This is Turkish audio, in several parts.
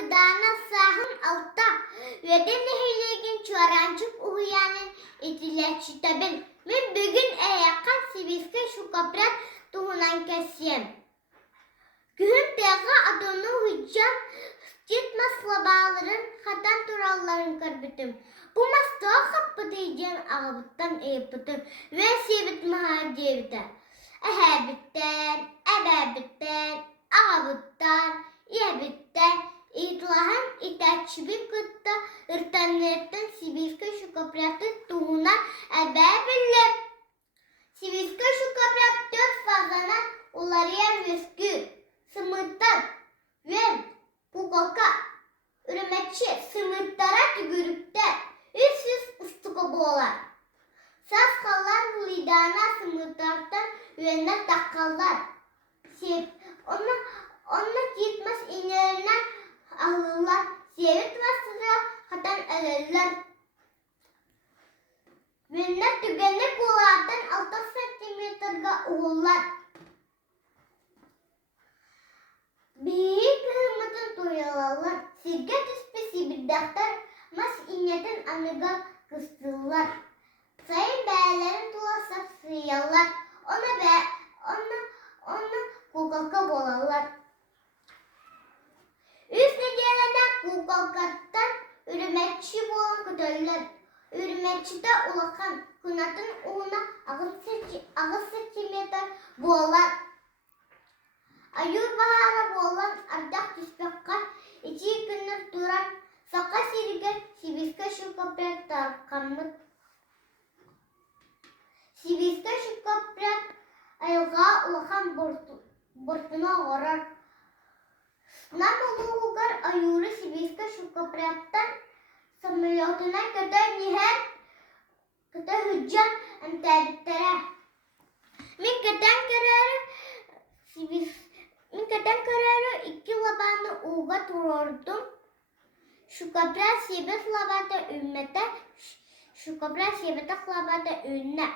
hıdana sahın altta ve de nehirlegin çorancık uhuyanın itileçi tabin. Min bugün yakan siviske şu kaprat tuhunan kesiyem. Gühüm teğa adonu hüccam gitmez labaların hatan turalların karbitim. Bu mastığa kapı diyeceğin ağabıttan eyipıtım ve sivit mahadiyevite. Ehebitten, ebebitten, ağabıttan, yebitten, İtlahan itaçbin kıtta ırtanlardan siviske şu kapratı tuhunan ebebille. Siviske şu kaprat dört fazanan ularıyan viskü, sımıttan, ven, pukaka, ürümekçi, sımıttarak görüpte, üst ıstıkı boğalar. Saz kallar lidana sımıttardan üvenler takkallar. Ona gitmez inerinden alırlar. Sevit vasıra hatan alırlar. Üvenler tügenli kullardan 6 santimetrega uğurlar. Büyük hırmıtın toyalarlar. Sirget üspesi bir daftar mas inyetin anıga kıstırlar. Sayın beylerin tulasap sıyarlar. Ona kukaka bolarlar. Üstüne gelenden kukakattan ürümekçi bolan kıdırlar. Ürümekçide ulakan kınatın uğuna ağız seçimeter boğalar. Ayur bahara boğalan ardak tüspekkan 2 günler duran saka sirgen siviske şu kaprak tarkamlık. Siviske şu kaprak ayılga ulakan bortuna orar. Nam uluğugar ayuru siviske şu kapraktan samilotuna kadar niher kadar hüccan entertere. Min kadar kararı 2 labanı uğga turordum. Şu kaprak sibet labada ümmete, şu kaprak sibet labada ünne.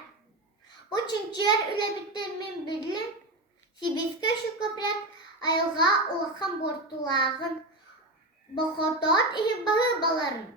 Bu çünküler üle bitirmin bilin. Sibiske şu kaprak ayılga ulakan bortulağın. Bokotot ihibahı baların.